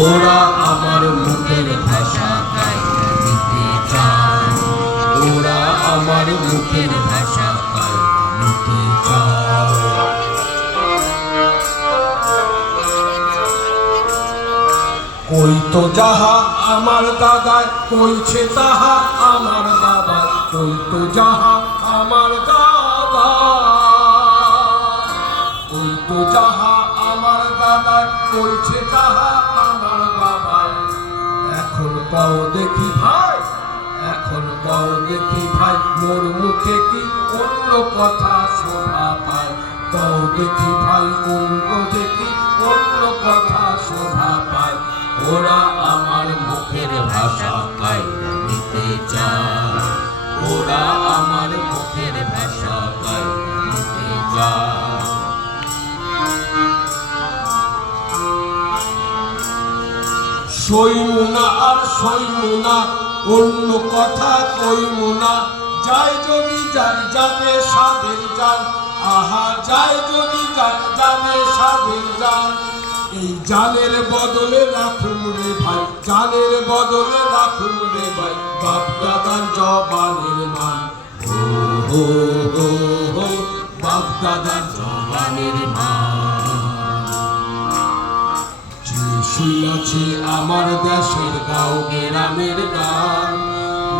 ওরা আমার মুখের ভাষা কাইরা নিতে চায়, ওরা আমার মুখের ভাষা কাইরা নিতে চায়। কই তো যাহা আমার দাদায় কইছে তাহা আমার বাবায়, কই তো যাহা আমার দাদা, কই তো যাহা আমার দাদায় কইছে তাহা আমার বাবায়। এখন কও দেখি ভাই, এখন কও দেখি ভাই, মোর মুখে কি অন্য কথা শোভা পায়? কও দেখি ভাই, অন্য দেখি অন্য কথা শোভা পায়। ওরা আমার মুখের ভাষা কাইরা নিতে চায়, ওরা আমার মুখের ভাষা কাইরা নিতে চায়। সইমুনা আর সইমুনা, অন্য কথা কইমুনা, যাই যদি যার যাবে সাধের যান, আহা যাই যদি যার যাবে সাধের যান। এই জানের বদলে রাখুন রে ভাই, জানের বদলে রাখুন রে ভাই, বাপ দাদার জবানের মান। হো হো হো হো, বাপ দাদার জবানের মান। যে শুইয়াছে আমার দেশের গাঁও গ্রামের গান,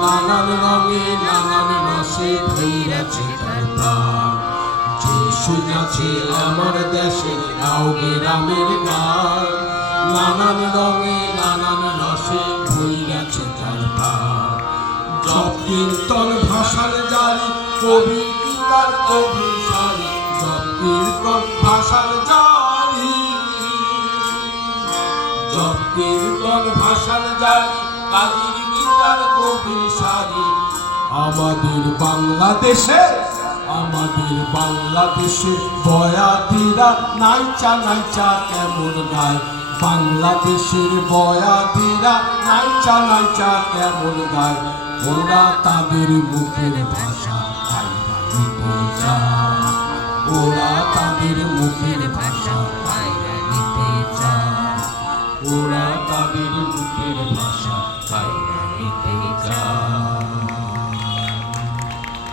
নানান রঙে নানান রসে ভৈরাছে তার প্রাণ। যে শুইয়াছে আমার দেশের গাঁও গ্রামের গান, নানান রঙে নানান রসে ভৈরাছে তার প্রাণ। জপ কীর্তন ভাষার জারি, কবি গীতার কবি সারি, জপ কীর্তন ভাষার জারি, জপ কীর্তন ভাষার জারি, কাজীর গীতার কবি সারি। আমাদের বাংলাদেশে, আমাদের বাংলাদেশে বয়াতিরা নাইচা নাইচা কেমন গায়, বাংলাদেশের বয়াতিরা নাইচা নাইচা কেমন গায়। ওরা তাদের মুখের ভাষা কাইরা নিতে চায়, ওরা তাদের মুখের ভাষা কাইরা নিতে চায়, ওরা তাদের মুখের ভাষা কাইরা নিতে চায়।